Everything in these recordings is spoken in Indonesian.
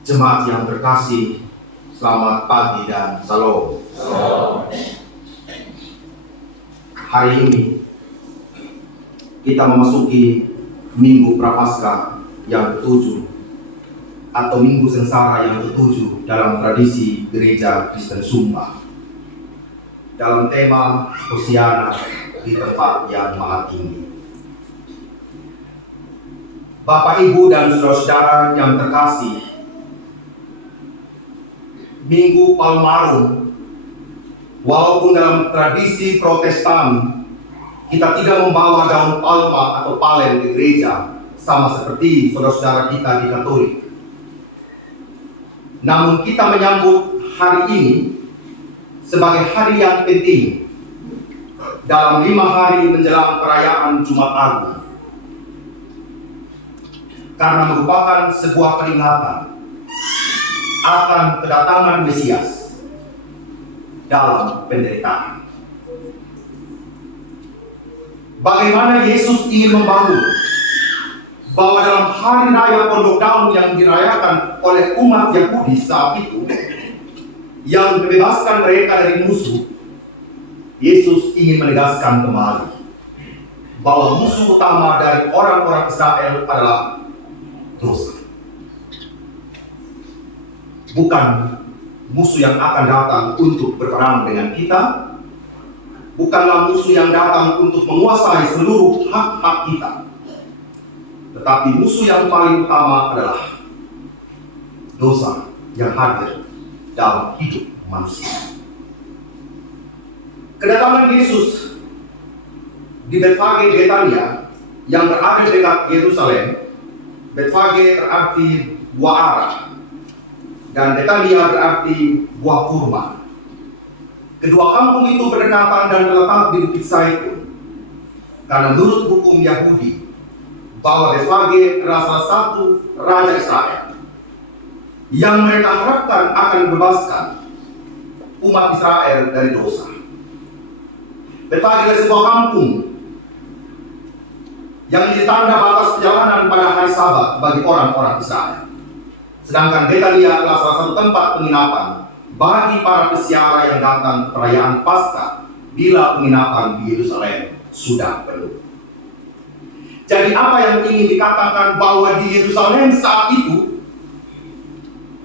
Jemaat yang terkasih, selamat pagi dan salam. Hari ini kita memasuki Minggu Prapaskah yang ke-7 atau Minggu Sengsara yang ke-7 dalam tradisi Gereja Kristen Sumba, dalam tema Hosiana di tempat yang maha tinggi. Bapak, Ibu, dan saudara-saudara yang terkasih, Minggu Palmarum, walaupun dalam tradisi Protestan kita tidak membawa daun palma atau palen di gereja sama seperti saudara-saudara kita di Katolik, namun kita menyambut hari ini sebagai hari yang penting dalam 5 hari menjelang perayaan Jumat Agung, karena merupakan sebuah peringatan akan kedatangan Mesias dalam penderitaan. Bagaimana Yesus ingin membangun bahwa dalam hari raya Pondok Daun yang dirayakan oleh umat Yahudi saat itu, yang membebaskan mereka dari musuh, Yesus ingin menegaskan kembali bahwa musuh utama dari orang-orang Israel adalah dosa. Bukan musuh yang akan datang untuk berperang dengan kita, bukanlah musuh yang datang untuk menguasai seluruh hak-hak kita, tetapi musuh yang paling utama adalah dosa yang hadir dalam hidup manusia. Kedatangan Yesus di Betfage Betania yang berada dekat Yerusalem. Betfage berarti buah ara, dan Betania berarti buah kurma. Kedua kampung itu berdekatan dan terletak di Bukit Zaitun, karena menurut hukum Yahudi bahwa Betfage adalah salah satu raja Israel yang mereka harapkan akan membebaskan umat Israel dari dosa. Betfage adalah sebuah kampung yang menjadi tanda batas perjalanan pada hari Sabat bagi orang-orang Israel. Sedangkan Betania adalah salah satu tempat penginapan bagi para peziarah yang datang perayaan Paskah bila penginapan di Yerusalem sudah penuh. Jadi apa yang ingin dikatakan bahwa di Yerusalem saat itu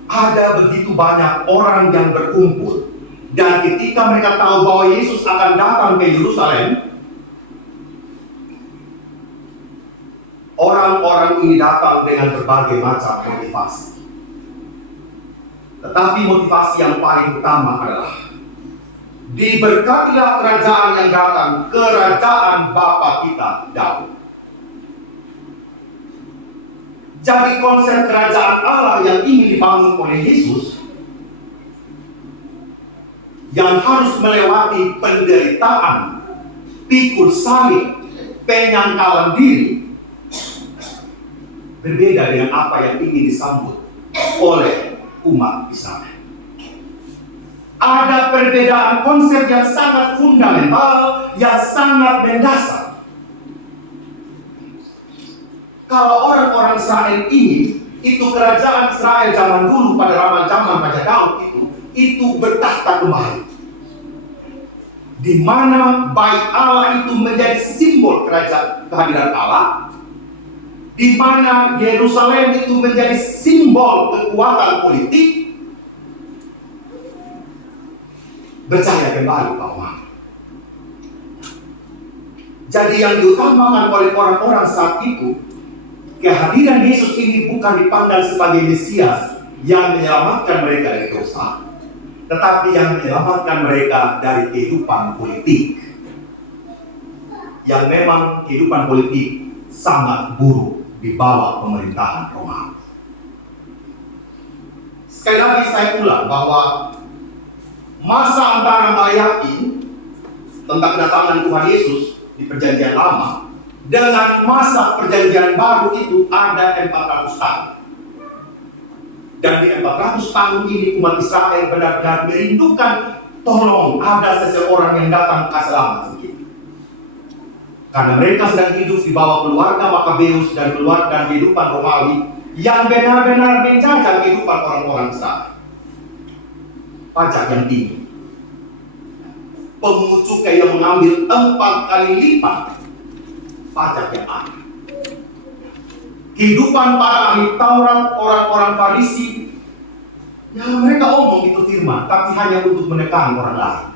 ada begitu banyak orang yang berkumpul, dan ketika mereka tahu bahwa Yesus akan datang ke Yerusalem, orang-orang ini datang dengan berbagai macam motivasi. Tetapi motivasi yang paling utama adalah diberkatilah kerajaan yang datang, kerajaan Bapa kita Daud. Jadi konsep kerajaan Allah yang ingin dibangun oleh Yesus, yang harus melewati penderitaan, pikul salib, penyangkalan diri, berbeda dengan apa yang ingin disambut oleh umat Israel. Ada perbedaan konsep yang sangat fundamental, yang sangat mendasar. Kalau orang-orang Israel ini, itu kerajaan Israel zaman dulu pada zaman Raja Daud itu bertahta kembali, di mana bait Allah itu menjadi simbol kerajaan kehadiran Allah, di mana Yerusalem itu menjadi simbol kekuatan politik. Percaya kembali bahwa jadi yang diutamakan oleh orang-orang saat itu, kehadiran Yesus ini bukan dipandang sebagai Mesias yang menyelamatkan mereka dari dosa, tetapi yang menyelamatkan mereka dari kehidupan politik, yang memang kehidupan politik sangat buruk di bawah pemerintahan Romawi. Sekali lagi saya ulang bahwa masa antara meyakin tentang kedatangan Tuhan Yesus di Perjanjian Lama dengan masa Perjanjian Baru itu ada 400 tahun. Dan di 400 tahun ini umat Israel benar-benar merindukan tolong ada seseorang yang datang ke selamat kita. Karena mereka sedang hidup di bawah keluarga Makabeus dan kehidupan Romawi, yang benar-benar menjaga kehidupan orang-orang besar. Pajak yang tinggi, pemungut cukai yang mengambil 4 kali lipat pajak yang ada. Kehidupan para ahli Taurat, orang-orang Farisi, ya mereka omong itu firman, tapi hanya untuk menekan orang lain.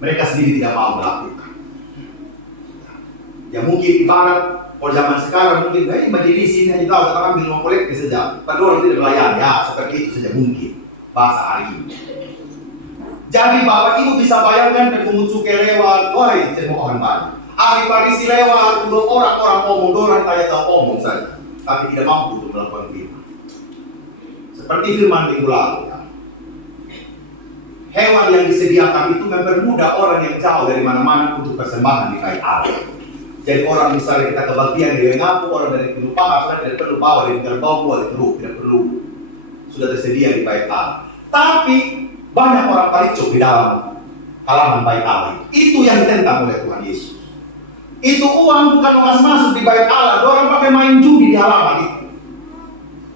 Mereka sendiri tidak mau melakukan. Ya mungkin ibarat kalau zaman sekarang mungkin majelis ini hanya tahu katakan minum kolektif saja, tapi orang tidak melayani. Ya seperti itu saja mungkin bahasa hari ini. Jadi Bapak Ibu bisa bayangkan pemungut cukai lewat, wah semua orang banyak. Ahli Farisi lewat, orang omong, orang tanya tahu omong saja, tapi tidak mampu untuk melakukan firman. Seperti firman minggu lalu, ya. Hewan yang disediakan itu mempermudah orang yang jauh dari mana-mana untuk persembahan di bait Allah. Jadi orang misalnya kita kebaktian di Wengapu, orang dari Gunung Pahang, sudah tidak perlu bawa dari Gerbong, dari Keruk, tidak perlu, sudah tersedia di bait Allah. Tapi banyak orang paricuk di dalam halaman bait Allah. Itu yang ditentang oleh Tuhan Yesus. Itu uang bukan masuk di bait Allah, orang pakai main judi di halaman itu.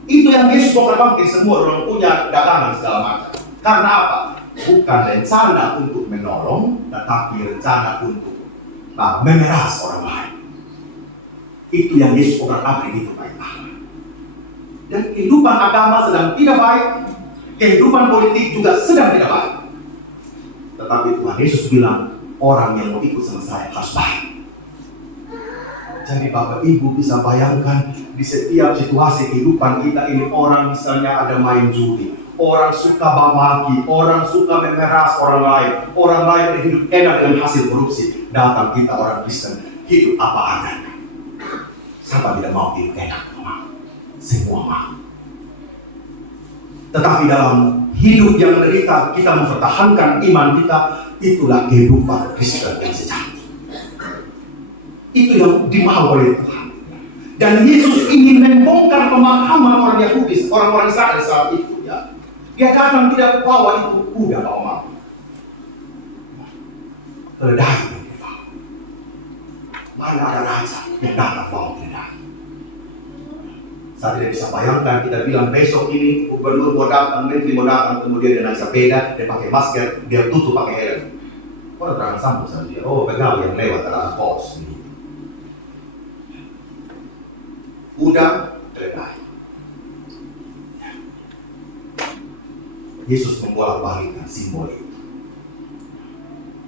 Itu yang Yesus bongkar bangkit semua orang punya dagangan segala macam. Karena apa? Bukan rencana untuk menolong, tetapi rencana untuk memeras orang lain. Itu yang Yesus bongkar bangkit itu bait Allah. Dan kehidupan agama sedang tidak baik, kehidupan politik juga sedang tidak baik. Tetapi Tuhan Yesus bilang, orang yang mau ikut sama saya harus baik. Jadi Bapak Ibu bisa bayangkan di setiap situasi kehidupan kita ini, orang misalnya ada main judi, orang suka memaki, orang suka memeras orang lain hidup enak dengan hasil korupsi. Datang kita orang Kristen hidup apa adanya. Siapa tidak mau hidup enak? Semua mau. Tetapi dalam hidup yang menderita kita mempertahankan iman kita, itulah kehidupan Kristen yang sejati. Itu yang dimau oleh Tuhan. Dan Yesus ingin membongkar pemahaman orang Yahudi, orang-orang Israel saat itu. Ya. Dia datang tidak bawa itu kuda bawa keledai yang dia bawa. Mana ada raja yang datang bawa keledai? Saya tidak bisa bayangkan, kita bilang besok ini gubernur mau datang, menteri mau datang, kemudian dia naik sepeda, dia pakai masker, dia tutup pakai helm. Orang terang sambung sama dia, oh pegawai yang lewat adalah bos. Kuda, keledai. Yesus membolak-balikkan simbol itu.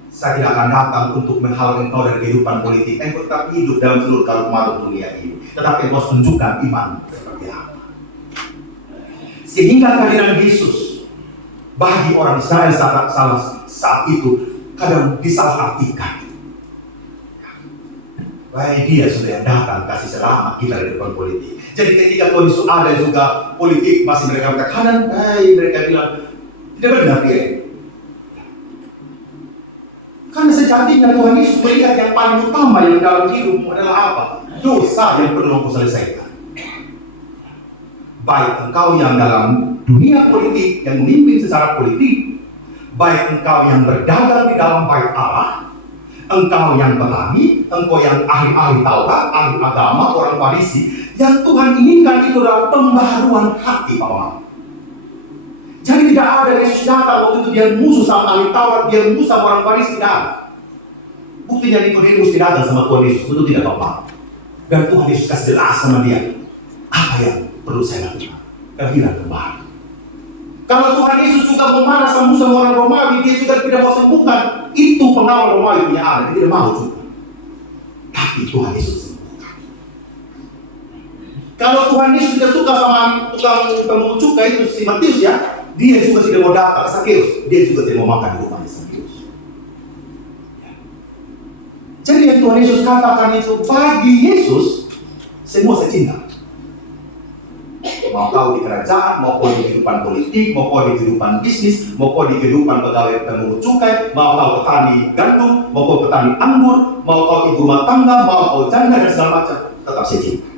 Saya tidak akan datang untuk menghalang engkau dari kehidupan politik. Engkau tetap hidup dalam seluruh kalung dunia ini. Tetapi engkau tunjukkan iman seperti apa. Sehingga kehadiran Yesus bagi orang Israel saat itu kadang disalahartikan. Baik dia sudah yang datang kasih selamat kita di depan politik. Jadi ketika kondisi ada juga politik masih mereka kanan, mereka bilang tidak benar dia. Karena sejatinya Tuhan Yesus melihat yang paling utama yang dalam hidupmu adalah apa? Dosa yang perlu engkau selesaikan. Baik engkau yang dalam dunia politik, yang memimpin secara politik, baik engkau yang berdagang di dalam bait Allah, engkau yang petani, engkau yang ahli-ahli Taurat, ahli agama, orang Farisi, yang Tuhan inginkan itu adalah pembaharuan hati, Bapak. Jadi tidak ada Yesus datang waktu itu dia musuh sama ahli Taurat, dia musuh sama orang Farisi, tidak ada. Buktinya Nikodemus tidak datang sama Tuhan Yesus, itu tidak Bapak. Dan Tuhan Yesus kasih jelas sama dia, apa yang perlu saya lakukan? Kehadiran kembali. Kalau Tuhan Yesus juga memarah sama orang Romawi, dia juga tidak mau sembuhkan. Itu pengawal Romawi punya Allah, dia tidak mau juga. Tapi Tuhan Yesus sembuhkan. Kalau Tuhan Yesus tidak suka sama tukang pemungut cukai itu si Matius ya, dia juga tidak mau datang Sakeus, dia juga tidak mau makan di rumahnya Sakeus. Jadi yang Tuhan Yesus katakan itu bagi Yesus semua secinta. Mau kau di kerajaan, mau kau di kehidupan politik, mau kau di kehidupan bisnis, mau kau di kehidupan pegawai pemungut cukai, mau kau petani gandum, mau kau petani anggur, mau kau ibu rumah tangga, mau kau janda dan segala macam, tetap saya cinta.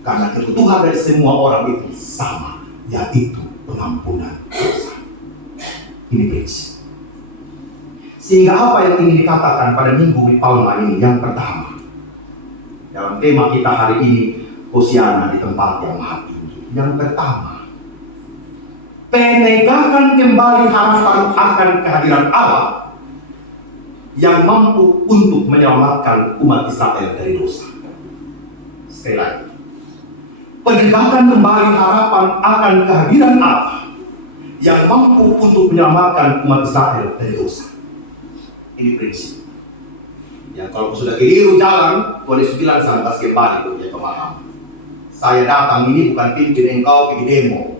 Karena kebutuhan dari semua orang itu sama, yaitu pengampunan dosa. Ini prinsip. Sehingga apa yang ingin dikatakan pada minggu Palma ini yang pertama, dalam tema kita hari ini, Hosiana di tempat yang maha tinggi. Yang pertama, penegakan kembali harapan akan kehadiran Allah yang mampu untuk menyelamatkan umat Israel dari dosa. Sekali lagi, penegakan kembali harapan akan kehadiran Allah yang mampu untuk menyelamatkan umat Israel dari dosa. Ini prinsip yang kalau sudah keliru jalan, Tuhan Yesus bilang sangat kembali untuk dia paham. Saya datang ini bukan pimpin engkau pergi demo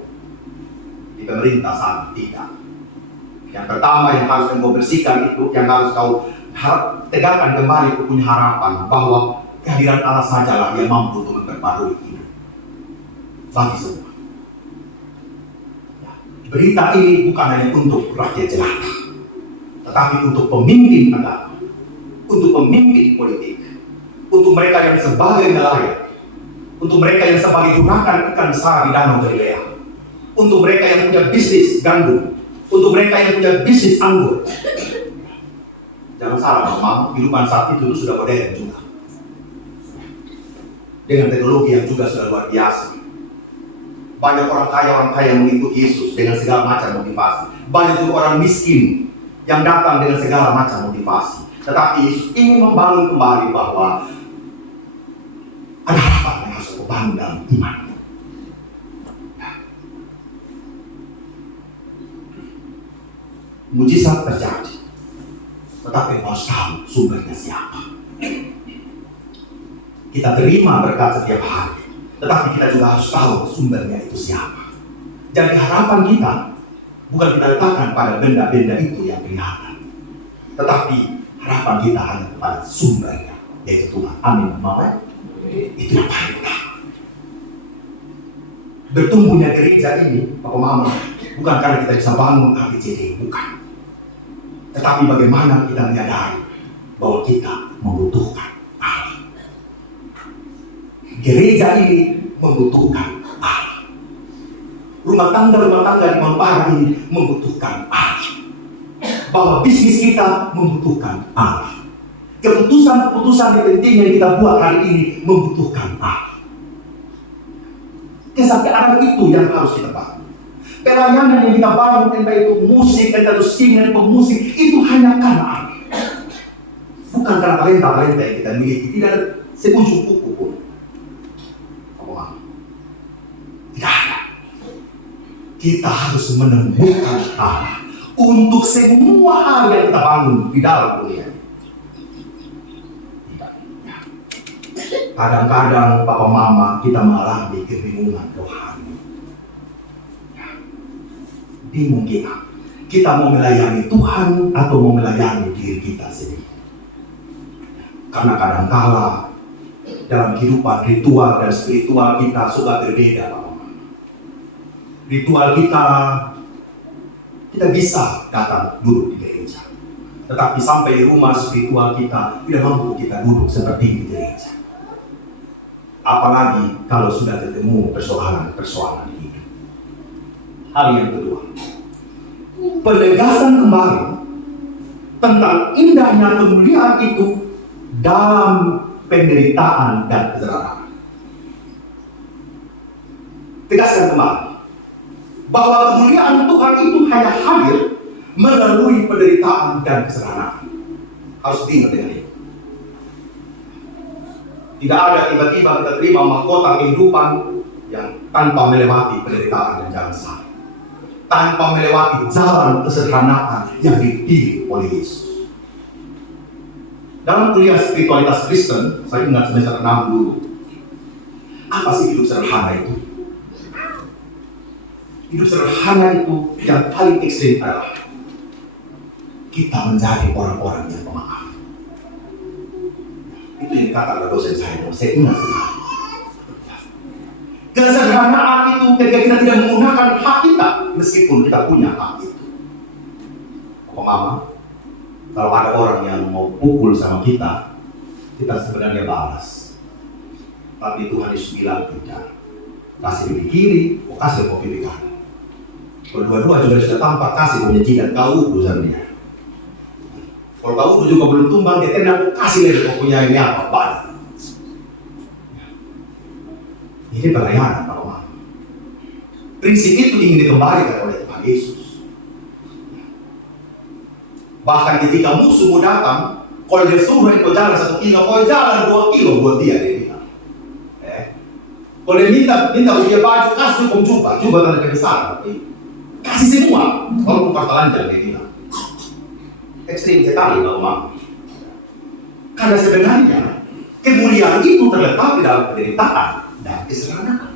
di pemerintah sana, tidak. Yang pertama yang harus engkau bersihkan itu, yang harus kau tegakkan kembali kau punya harapan bahwa kehadiran Allah sajalah yang mampu untuk memperbarui hidup bagi semua. Berita ini bukan hanya untuk rakyat jelata, tetapi untuk pemimpin agama, untuk pemimpin politik, untuk mereka yang sebagai nelayan, untuk mereka yang sebagai juragan ikan sari di Danau Galilea, untuk mereka yang punya bisnis gandum, untuk mereka yang punya bisnis anggur. Jangan salah, memang kehidupan saat itu sudah modern juga, dengan teknologi yang juga sudah luar biasa. Banyak orang kaya mengikuti Yesus dengan segala macam motivasi. Banyak juga orang miskin yang datang dengan segala macam motivasi. Tetapi Yesus ingin membangun kembali bahwa ada harapan yang harus membangun dalam iman. Mujizat terjadi, tetapi harus tahu sumbernya siapa. Kita terima berkat setiap hari, tetapi kita juga harus tahu sumbernya itu siapa. Jadi harapan kita bukan kita letakkan pada benda-benda itu yang kelihatan, tetapi harapan kita hanya kepada sumbernya, yaitu Tuhan. Amin. Itu yang paling utama. Bertumbuhnya gereja ini, Bapak Mama, bukan karena kita bisa bangun ABCD, bukan. Tetapi bagaimana kita menyadari bahwa kita membutuhkan Allah. Gereja ini membutuhkan Allah. Rumah tangga di Mampara ini membutuhkan Allah. Bahwa bisnis kita membutuhkan Allah. Keputusan-keputusan yang penting yang kita buat hari ini membutuhkan Allah. Kesadaran itu yang harus kita bangun. Pelayanan yang kita bangun, entah itu musik, entah itu singing, pemusik, itu hanya karena Allah. Bukan karena talenta-talenta yang kita miliki. Tidak ada seujung kuku pun. Tidak ada. Kita harus menemukan Allah untuk semua hal yang kita bangun di dalam dunia. Kadang-kadang Papa Mama kita mengalami kebingungan rohani. Bingung kita mau melayani Tuhan atau mau melayani diri kita sendiri. Karena kadang-kala dalam kehidupan ritual dan spiritual kita sudah berbeda, Papa Mama. Ritual kita bisa datang duduk di gereja, tetapi sampai di rumah spiritual kita tidak mampu kita duduk seperti di gereja. Apalagi kalau sudah ketemu persoalan hidup. Hal yang kedua, penegasan kembali tentang indahnya kemuliaan itu dalam penderitaan dan kesederhanaan. Tegaskan kembali bahwa kemuliaan Tuhan itu hanya hadir melalui penderitaan dan kesederhanaan. Harus diingat dengan itu. Tidak ada tiba-tiba kita terima mahkota kehidupan yang tanpa melewati penderitaan dan jalan salib, tanpa melewati jalan kesederhanaan yang dipilih oleh Yesus. Dalam kuliah spiritualitas Kristen, saya ingat semester 6 dulu. Apa sih hidup sederhana itu? Hidup sederhana itu yang paling ekstrim adalah kita menjadi orang-orang yang pemaaf. Itu yang dikatakan oleh dosen saya ingat sekali. Kesederhanaan itu ketika kita tidak menggunakan hak kita, meskipun kita punya hak itu. Papa Mama, kalau ada orang yang mau pukul sama kita sebenarnya balas. Tapi Tuhan Yesus bilang tidak. Kasih pipi kiri, kasih pipi kanan. Kedua-dua juga sudah tampak, kasih punya jidat kau urusannya. Kalau kau juga belum tumbang, dia tendang, kasih lagi kau punya ini apa, badan. Ini pelayanan, Pak Omar. Prinsip itu ingin dikembalikan oleh Tuhan Yesus. Bahkan ketika musuhmu datang, kalau dia suruh engkau jalan 1 kilo, kau jalan 2 kilo buat dia bilang. Kalau dia minta dia baju, kasih kau coba tanda kebesaran. Kasih semua, kalau bukan telanjang dia bilang. Ekstrim sekali, Pak Omar. Karena sebenarnya kemuliaan itu terletak di dalam penderitaan dan kesederhanaan.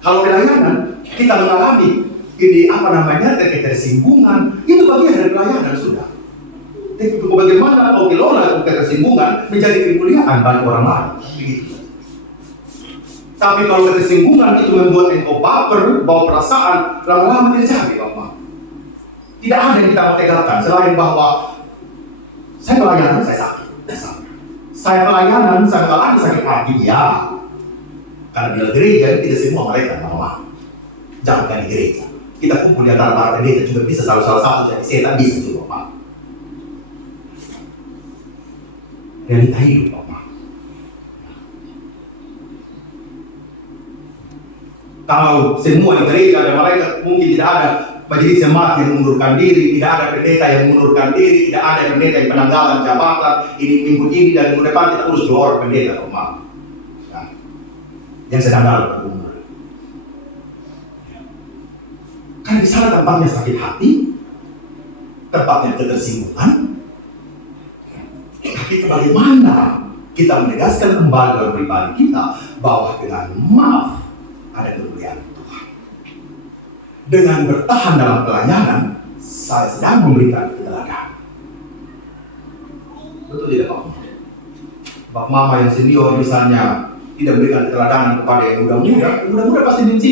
Kalau pelayanan kita mengalami ini ketersinggungan, itu bagian dari pelayanan sudah. Tapi bagaimana kau kelola ketersinggungan menjadi kemuliaan bagi orang lain, begitu. Tapi kalau ketersinggungan itu membuat engkau baper, bawa perasaan, lama-lama tidak jadi, Bapak. Tidak ada yang kita mau tegakkan selain bahwa saya pelayanan, saya sakit. Saya pelayanan, saya mengalami sakit hati, ya. Karena di gereja tidak semua mereka normal. Jangan di gereja. Kita kumpul di antara gereja juga bisa salah satu jadi setan, bisa juga, Pak. Realita hidup, Pak. Kalau semua di gereja ada mereka, mungkin tidak ada majelis jemaat yang mengundurkan diri, tidak ada pendeta yang mengundurkan diri, tidak ada pendeta yang penanggalan jabatan, ini minggu ini dan minggu depan kita urus 2 orang pendeta, Pak. Yang sedang dalam umur. Karena di sana tempatnya sakit hati, tempatnya ketersinggungan. Tapi bagaimana kita menegaskan kembali dalam pribadi kita bahwa dengan maaf ada kemuliaan Tuhan. Dengan bertahan dalam pelayanan, saya sedang memberikan keteladanan. Betul tidak, Pak? Pak Mama yang senior misalnya tidak memberikan keteladanan kepada yang muda-muda pasti benci,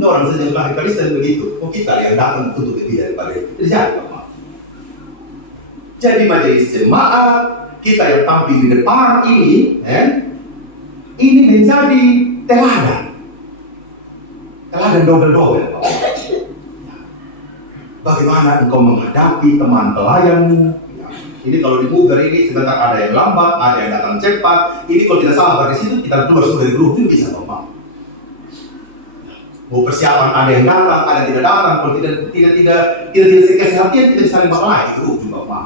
orang saja yang lahir Kristen begitu. Oh, kita yang datang untuk lebih daripada itu. Terjadi, Pak. Jadi majelis jemaat kita yang tampil di depan ini menjadi teladan double-double, Pak. Bagaimana engkau menghadapi teman pelayanmu? Ini kalau di Uber ini sebentar ada yang lambat, ada yang datang cepat. Ini kalau tidak salah dari situ kita keluar dari grup itu bisa, Pak. Mau persiapan ada yang datang, ada yang tidak datang. Kalau tidak kesehatan tidak saling berkelahi grup juga, Pak.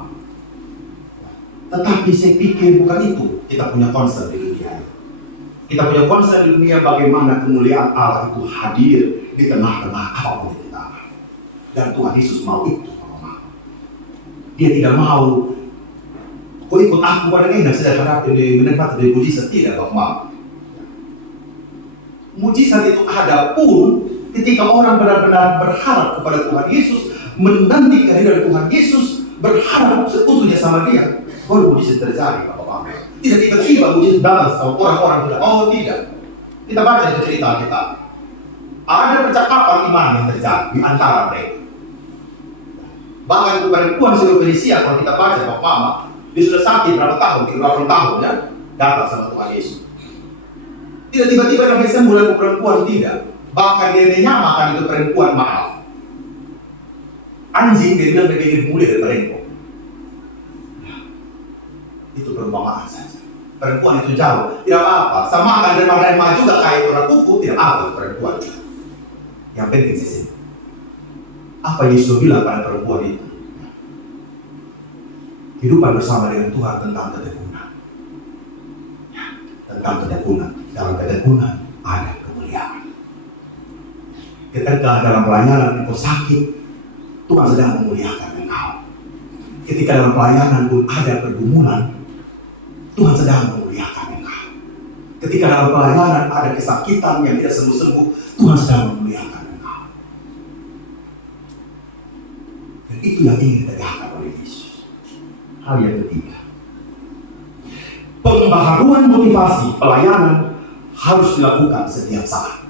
Tetapi saya pikir bukan itu kita punya concern di dunia. Kita punya concern di dunia bagaimana kemuliaan Allah itu hadir di tengah-tengah apapun yang kita. Dan Tuhan Yesus mau itu, Pak. Dia tidak mau kau ikut aku pada enak sedang hadapi menikmati dari mujizat, tidak, Pak. Mujizat itu ada pun ketika orang benar-benar berharap kepada Tuhan Yesus, menanti kehadiran Tuhan Yesus, berharap sekutunya sama Dia, baru mujizat terjadi, Bapak. Tidak tiba-tiba mujizat datang sama orang-orang tidak. Oh, tidak. Kita baca itu cerita kita. Ada percakapan iman yang terjadi di antara mereka. Bahkan perempuan Syro-Fenisia kalau kita baca, Bapak Mama, dia sudah sakit berapa tahun, 38 tahun ya, datang sama Tuhan Yesus. Tidak tiba-tiba dia sembuh lalu perempuan, tidak. Bahkan dia menyamakan itu perempuan maaf. Anjing dia bilang lebih mulia daripada engkau. Itu perumpamaan saja. Perempuan itu jauh, tidak apa-apa. Samakan dengan remah juga kayak orang kuku, tidak apa perempuan. Yang penting sih. Apa Yesus bilang pada perempuan itu? Kehidupan bersama dengan Tuhan tentang ketekunan. Tentang ketekunan. Dalam ketekunan ada kemuliaan. Ketika dalam pelayanan engkau sakit, Tuhan sedang memuliakan engkau. Ketika dalam pelayanan pun ada pergumulan, Tuhan sedang memuliakan engkau. Ketika dalam pelayanan ada kesakitan yang tidak sembuh-sembuh, Tuhan sedang memuliakan engkau. Dan itu yang ingin ditegakkan oleh Yesus. Hal yang ketiga, pembaharuan motivasi pelayanan harus dilakukan setiap saat.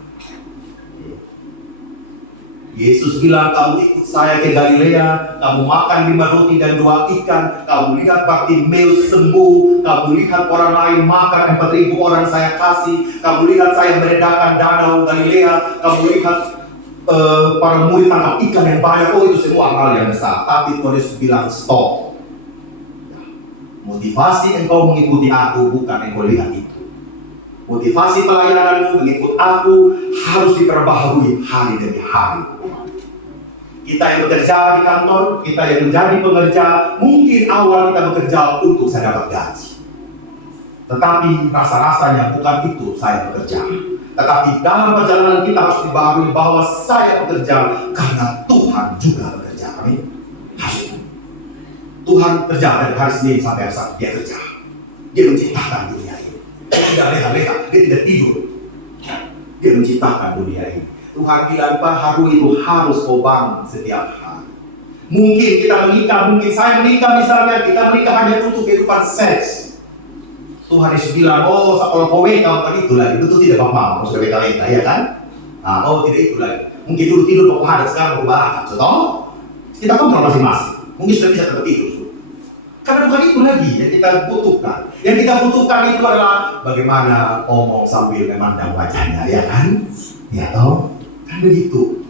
Yesus bilang, kamu ikut saya ke Galilea, kamu makan 5 roti dan 2 ikan, kamu lihat Bartimeus sembuh, kamu lihat orang lain makan 4.000 orang saya kasih, kamu lihat saya meredakan danau Galilea, kamu lihat para murid tangkap ikan yang banyak. Oh, itu semua hal yang besar. Tapi Tuhan Yesus bilang, stop. Motivasi engkau mengikuti aku bukan engkau lihat itu. Motivasi pelayananmu mengikut aku harus diperbaharui hari demi hari. Kita yang bekerja di kantor, kita yang menjadi pengerja, mungkin awal kita bekerja untuk saya dapat gaji. Tetapi rasa-rasanya bukan itu saya bekerja. Tetapi dalam perjalanan kita harus dibaharui bahwa saya bekerja karena Tuhan juga bekerja. Amin. Tuhan kerja dari hari Senin sampai hari Sabtu, dia kerja. Dia menciptakan dunia ini. Dia tidak leha-leha, dia tidak tidur. Dia menciptakan dunia ini. Tuhan bilang, baharui itu harus kau bangun setiap hari. Mungkin kita menikah, mungkin saya menikah misalnya, kita menikah hanya untuk kehidupan seks. Tuhan Yesus bilang, oh kalau kau weka bukan itu lagi, itu tidak apa-apa, sudah weka-weka, ya kan? Nah, oh tidak itu lagi. Mungkin dulu tidur kau hadap, sekarang kau barakan, contoh. Kita kontrol masing-masing. Mungkin sudah bisa tempat tidur. Karena bukan itu lagi yang kita butuhkan. Yang kita butuhkan itu adalah bagaimana ngomong sambil memandang wajahnya, ya kan? Ya toh? Kan begitu.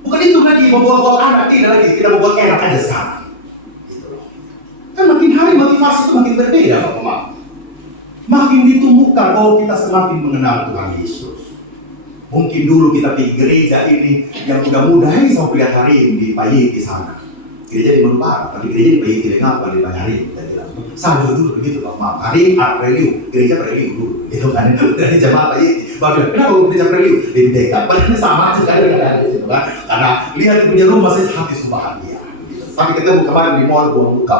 Bukan itu lagi membuat anak, tidak lagi kita membuat enak aja sekarang. Gitu loh. Kan makin hari motivasi itu makin berbeda, Bapak. Makin ditumbuhkan bahwa kita semakin mengenal Tuhan Yesus. Mungkin dulu kita pergi gereja ini yang muda-muda, sampai lihat hari ini di Payet di sana. Gereja di Manupara, tapi gereja di Payet di Lengap, di Banyarin. Sama dulu begitu, Bapak. Hari preview, gereja preview dulu. Itu kan, dari jemaat Payet. Bapak, kenapa gereja preview? Di dekat, padahal sama sekali kan, gitu kan? Karena lihat punya rumah saya hati bahagia. Tapi kita kemarin di mall buang buka.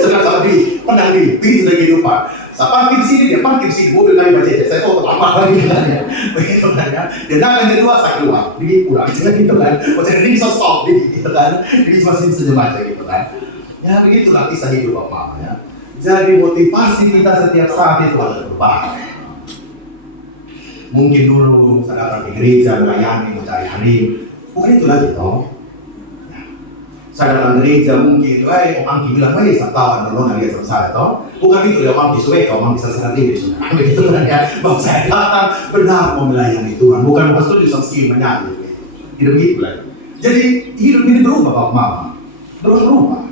Sedang sama di, pernah di, begitu lagi lupa. Saya parkir di sini, dia parkir di sini, mobil kami baca. Saya tahu terlambat lagi kan ya. Begitu kan ya. Dan jangan kedua saya keluar, dia pulang. Gitu kan. Macam ini bisa stop, gitu kan. Dia masih senyum aja gitu kan. Ya begitulah kisah hidup Bapak ya. Jadi motivasi kita setiap saat itu harus berubah. Mungkin dulu saya datang di gereja melayani, mencari hari. Bukan itu lagi toh. Saya datang gereja mungkin, Om Angki bilang, saya tahu nolongan dia sama saya toh. Bukan itu ya, Om Angki suwe, Om Angki selesai diri sudah. Begitu kan ya, bahwa saya datang benar mau melayani Tuhan, bukan setuju sama skill menyanyi. Tidak begitu lagi. Jadi hidup ini berubah Bapak Mama, berubah.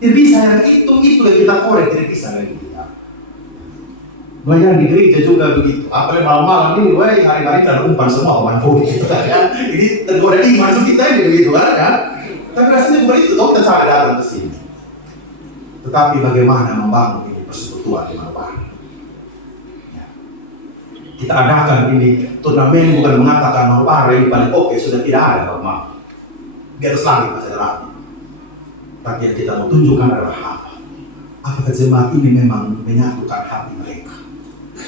Tidak bisa yang itu yang kita korek, tidak bisa lagi kita. Melayani di gereja juga begitu. Apalagi malam-malam ini, hari-hari kita umpan semua Om Angki gitu kan ya. Ini tergoda iman kita ini begitu kan ya. Tapi rasanya bukan itu, kita cara datang ke sini. Tetapi bagaimana membangun ini persekutuan di Manupara. Ya. Kita adakan ini turnamen bukan mengatakan Manupara ini paling oke, sudah tidak ada Bapak. Di atas langit masih ada langit. Tapi yang kita mau tunjukkan adalah apa? Apakah jemaat ini memang menyatukan hati mereka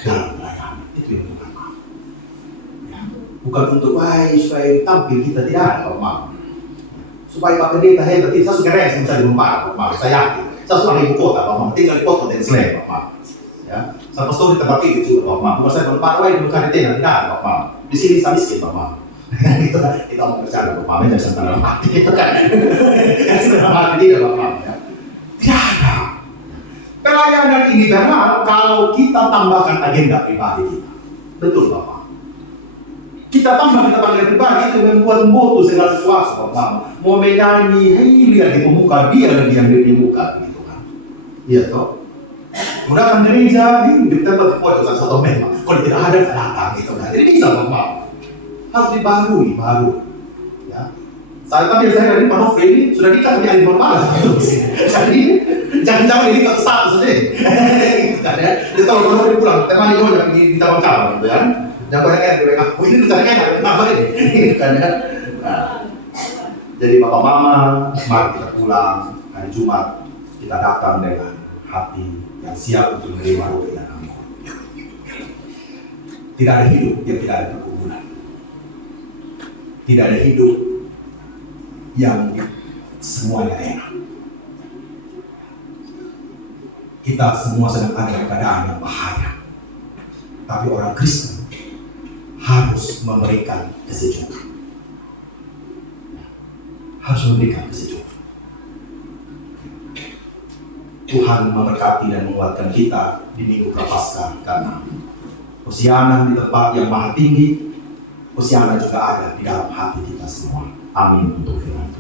dalam pelayanan? Itu yang pertama. Ya. Bukan untuk supaya tampil kita tidak ada Bapak. Supaya Pak Pendeta hebat, saya suka res bisa di Manupara, Pak. Saya yakin. Saya suka ibu kota, Pak. Tinggal di kota dan selain, Pak. Ya, saya pastor di tempat itu juga, Pak. Bukan saya Manupara, bukan di Tengah, tidak, Pak. Di sini saya miskin, Pak. Itu kan kita mau bercanda, Pak. Ini dari sentara mati, itu kan. Sentara mati tidak, Pak. Tidak ada. Pelayanan ini benar kalau kita tambahkan agenda pribadi kita. Betul, Bapak. Kita tambah kita panggil pribadi itu membuat mutu segala sesuatu, Bapak. Mau menyanyi, lihat di muka dia dan dia di muka, gitu kan? Iya toh. Udah kan gereja, di tempat pojok satu memang. Kalau tidak ada datang, gitu kan? Jadi bisa, Bapak. Harus dibaharui, baru. Ya. Saya dari Pak ini sudah nikah punya adik Bapak. Jadi jangan-jangan ini ke satu saja. Gitu kan ya? Jadi kalau Pak Nofri pulang, temani gue di taman kawan, gitu kan? Jangan banyak gue aku ini rencananya apa ini kan ya. Jadi Bapak Mama, mari kita pulang hari Jumat, kita datang dengan hati yang siap untuk menerima roti dan anggur. Tidak ada hidup yang tidak ada pergumulan. Tidak ada hidup yang semuanya enak. Kita semua sedang ada dalam keadaan yang bahaya. Tapi orang Kristen harus memberikan kesejukan. Harus memberikan kesejukan. Tuhan memberkati dan menguatkan kita di Minggu Prapaskah karena Hosiana di tempat yang maha tinggi, Hosiana juga ada di dalam hati kita semua. Amin untuk firman Tuhan.